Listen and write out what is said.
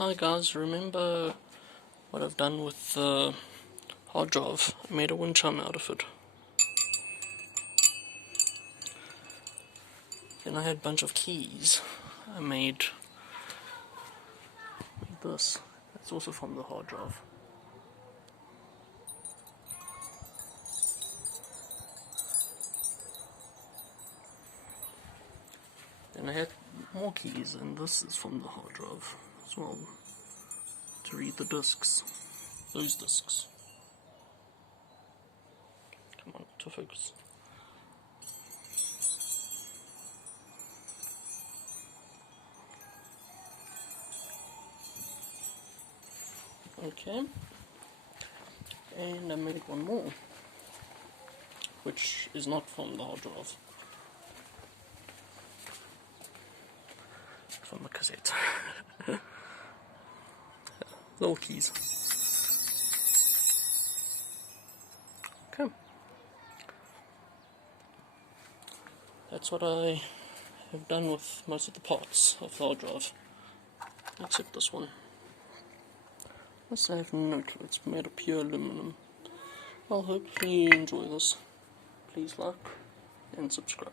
Hi guys, remember what I've done with the hard drive? I made a wind chime out of it. Then I had a bunch of keys. I made this. That's also from the hard drive. Then I had more keys, and this is from the hard drive as well, to read the discs. Those discs. Come on, to focus. Okay, and I made one more, which is not from the hard drive, from the cassette. Little keys. Okay, that's what I have done with most of the parts of the hard drive, except this one. Let's have no clue, it's made of pure aluminum. Well, hopefully you enjoy this. Please like and subscribe.